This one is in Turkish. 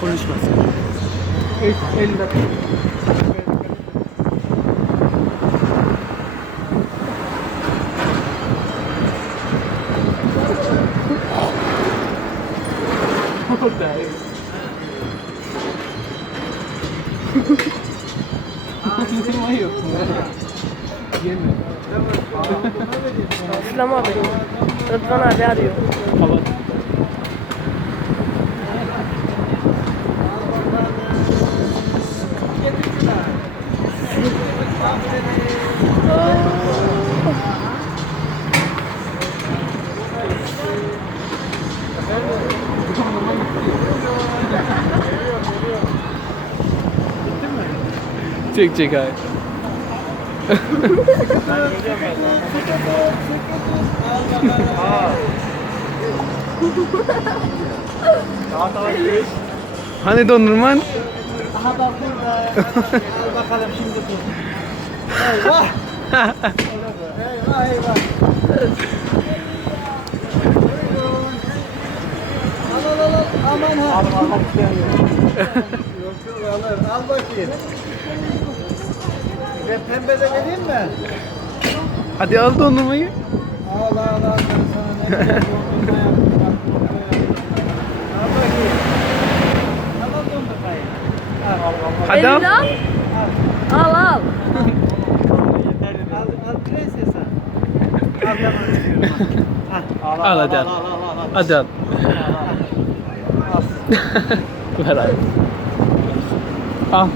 Konuşmasın. 50 dakika. İslam abi. Rıdvan abi arıyor. Kapat. Çek çek abi. Hani dondurman? Aha bak burada. Al bakalım şimdi dur. Eyvah. eyvah eyvah. Al al al. Aman ha. Al al al. Yok yok alır. Al bakayım. Ben pembe de vereyim mi? Hadi al dondurmayı. Al al al. Ben sana ne güzel dondurma yaptım. Al bakayım. Al al dondurmayı. Al al al. Hadi al. Elini al. Al al. Al, al prenses al. Al tamam veriyorum. Al, Al hadi al. al, al, al. Hadi al. Al. Ver abi. Al.